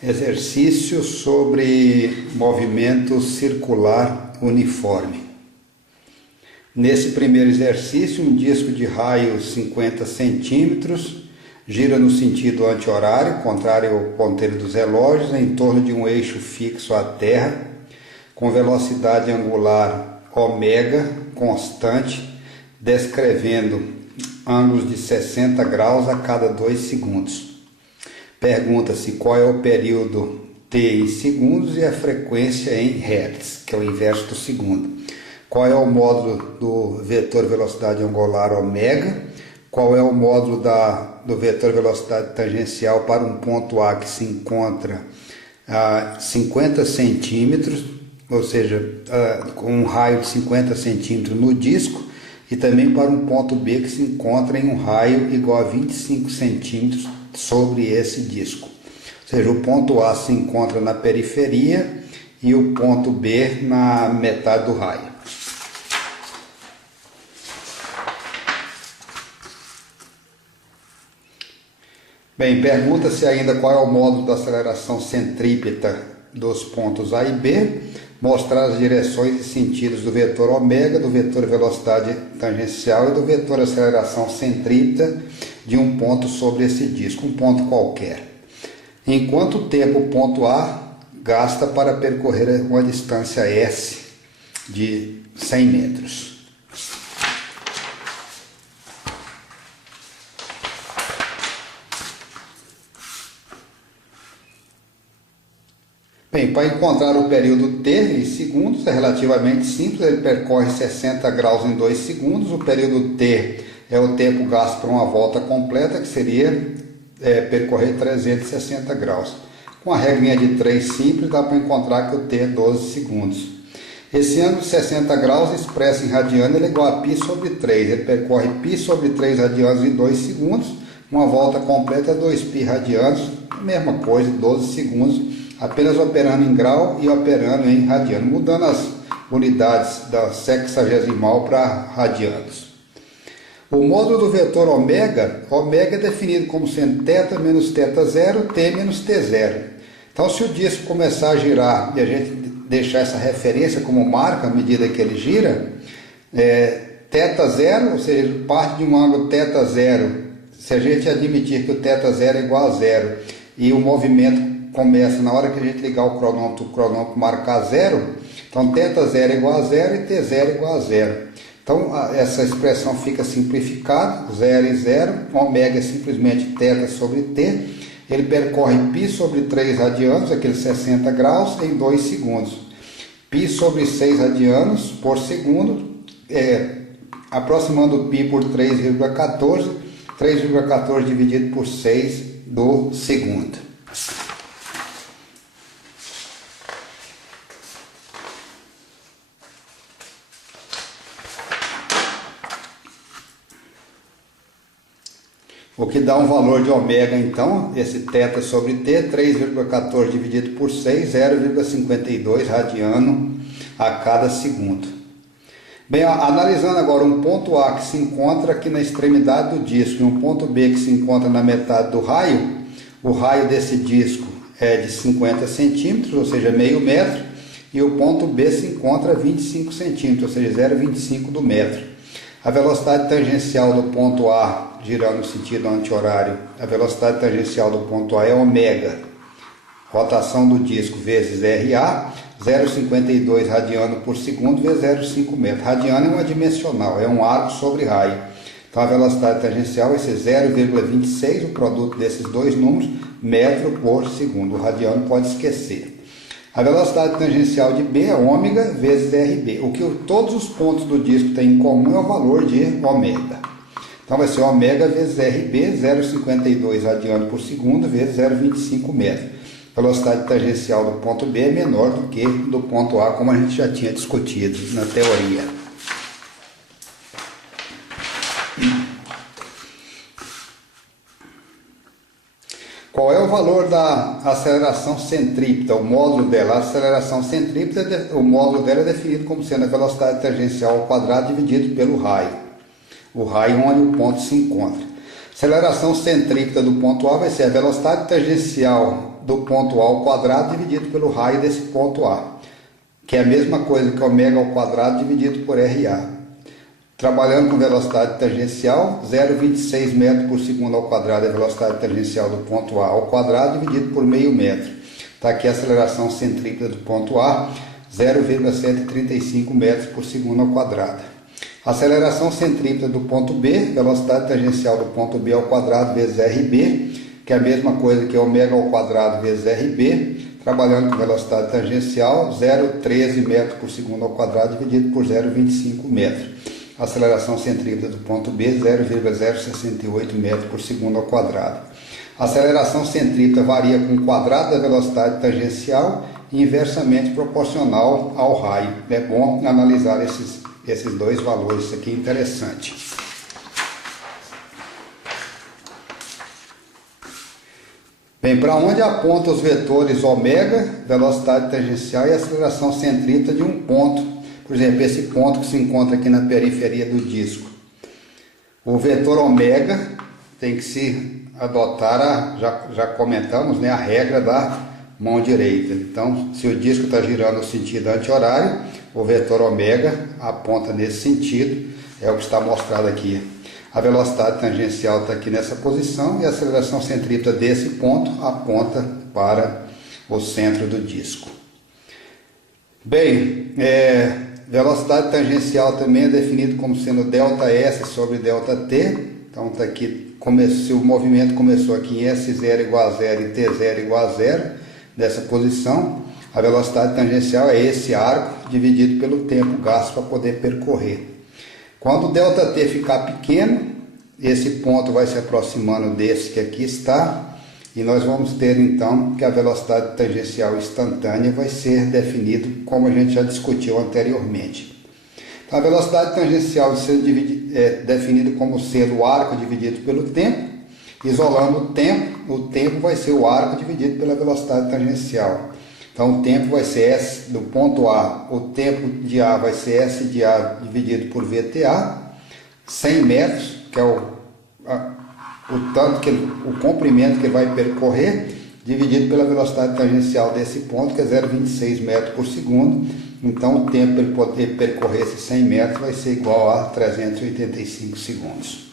Exercício sobre movimento circular uniforme. Nesse primeiro exercício, um disco de raio 50 centímetros gira no sentido anti-horário, contrário ao ponteiro dos relógios, em torno de um eixo fixo à Terra, com velocidade angular ômega constante, descrevendo ângulos de 60 graus a cada 2 segundos. Pergunta-se qual é o período t em segundos e a frequência em hertz, que é o inverso do segundo. Qual é o módulo do vetor velocidade angular ômega? Qual é o módulo do vetor velocidade tangencial para um ponto A que se encontra a 50 centímetros, ou seja, com um raio de 50 centímetros no disco, e também para um ponto B que se encontra em um raio igual a 25 centímetros sobre esse disco. Ou seja, o ponto A se encontra na periferia e o ponto B na metade do raio. Bem, pergunta-se ainda qual é o módulo da aceleração centrípeta dos pontos A e B, mostrar as direções e sentidos do vetor ômega, do vetor velocidade tangencial e do vetor aceleração centrípeta de um ponto sobre esse disco, um ponto qualquer. Em quanto tempo o ponto A gasta para percorrer uma distância S de 100 metros? Bem, para encontrar o período t em segundos é relativamente simples, ele percorre 60 graus em 2 segundos, o período t é o tempo gasto para uma volta completa, que seria percorrer 360 graus. Com a regrinha de 3 simples, dá para encontrar que o t é 12 segundos. Esse ângulo de 60 graus expresso em radiano ele é igual a π sobre 3, ele percorre π sobre 3 radianos em 2 segundos, uma volta completa é 2π radianos, a mesma coisa, 12 segundos, apenas operando em grau e operando em radiano, mudando as unidades da sexagesimal para radianos. O módulo do vetor ômega é definido como sendo θ menos θ0, t menos t0. Então, se o disco começar a girar e a gente deixar essa referência como marca à medida que ele gira, θ0, ou seja, parte de um ângulo θ0, se a gente admitir que o θ0 é igual a zero e o movimento começa na hora que a gente ligar o cronômetro marcar zero, então θ0 é igual a zero e t0 é igual a zero. Então essa expressão fica simplificada, 0 e 0, ômega é simplesmente θ sobre t, ele percorre π sobre 3 radianos, aqueles 60 graus, em 2 segundos. π sobre 6 radianos por segundo, aproximando π por 3,14, 3,14 dividido por 6 do segundo. O que dá um valor de ômega, então, esse θ sobre t, 3,14 dividido por 6, 0,52 radiano a cada segundo. Bem, analisando agora um ponto A que se encontra aqui na extremidade do disco e um ponto B que se encontra na metade do raio, o raio desse disco é de 50 centímetros, ou seja, meio metro, e o ponto B se encontra a 25 centímetros, ou seja, 0,25 do metro. A velocidade tangencial do ponto A, girando no sentido anti-horário, a velocidade tangencial do ponto A é ômega, rotação do disco vezes RA, 0,52 radiano por segundo vezes 0,5 metro. Radiano é uma dimensional, é um arco sobre raio. Então a velocidade tangencial vai ser 0,26, o produto desses dois números, metro por segundo. O radiano pode esquecer. A velocidade tangencial de B é ômega vezes RB. O que todos os pontos do disco têm em comum é o valor de ômega. Então vai ser ômega vezes RB, 0,52 radiano por segundo vezes 0,25 metro. A velocidade tangencial do ponto B é menor do que do ponto A, como a gente já tinha discutido na teoria. Qual é o valor da aceleração centrípeta, o módulo dela? A aceleração centrípeta, o módulo dela é definido como sendo a velocidade tangencial ao quadrado dividido pelo raio. O raio onde o ponto se encontra. A aceleração centrípeta do ponto A vai ser a velocidade tangencial do ponto A ao quadrado dividido pelo raio desse ponto A, que é a mesma coisa que ômega ao quadrado dividido por RA. Trabalhando com velocidade tangencial, 0,26 metros por segundo ao quadrado é a velocidade tangencial do ponto A ao quadrado dividido por meio metro. Está aqui a aceleração centrípeta do ponto A, 0,135 metros por segundo ao quadrado. Aceleração centrípeta do ponto B, velocidade tangencial do ponto B ao quadrado vezes RB, que é a mesma coisa que ômega ao quadrado vezes RB, trabalhando com velocidade tangencial, 0,13 metros por segundo ao quadrado dividido por 0,25 metros. Aceleração centrípeta do ponto B, 0,068 metros por segundo ao quadrado. A aceleração centrípeta varia com o quadrado da velocidade tangencial e inversamente proporcional ao raio. É bom analisar esses dois valores, isso aqui é interessante. Bem, para onde apontam os vetores ômega, velocidade tangencial e aceleração centrípeta de um ponto? Por exemplo, esse ponto que se encontra aqui na periferia do disco. O vetor ômega tem que se adotar, já comentamos, né, a regra da mão direita. Então, se o disco está girando no sentido anti-horário, o vetor ômega aponta nesse sentido, é o que está mostrado aqui. A velocidade tangencial está aqui nessa posição e a aceleração centrípeta desse ponto aponta para o centro do disco. Bem, velocidade tangencial também é definido como sendo ΔS sobre ΔT. Então está aqui, se o movimento começou aqui em S0 igual a 0 e T0 igual a 0, dessa posição, a velocidade tangencial é esse arco dividido pelo tempo gasto para poder percorrer. Quando o ΔT ficar pequeno, esse ponto vai se aproximando desse que aqui está, e nós vamos ter então que a velocidade tangencial instantânea vai ser definido como a gente já discutiu anteriormente. Então, a velocidade tangencial é definida como sendo o arco dividido pelo tempo, isolando o tempo vai ser o arco dividido pela velocidade tangencial. Então o tempo vai ser S do ponto A, o tempo de A vai ser S de A dividido por VTA, 100 metros, que é o comprimento que ele vai percorrer, dividido pela velocidade tangencial desse ponto, que é 0,26 metros por segundo. Então o tempo para ele poder percorrer esses 100 metros vai ser igual a 385 segundos.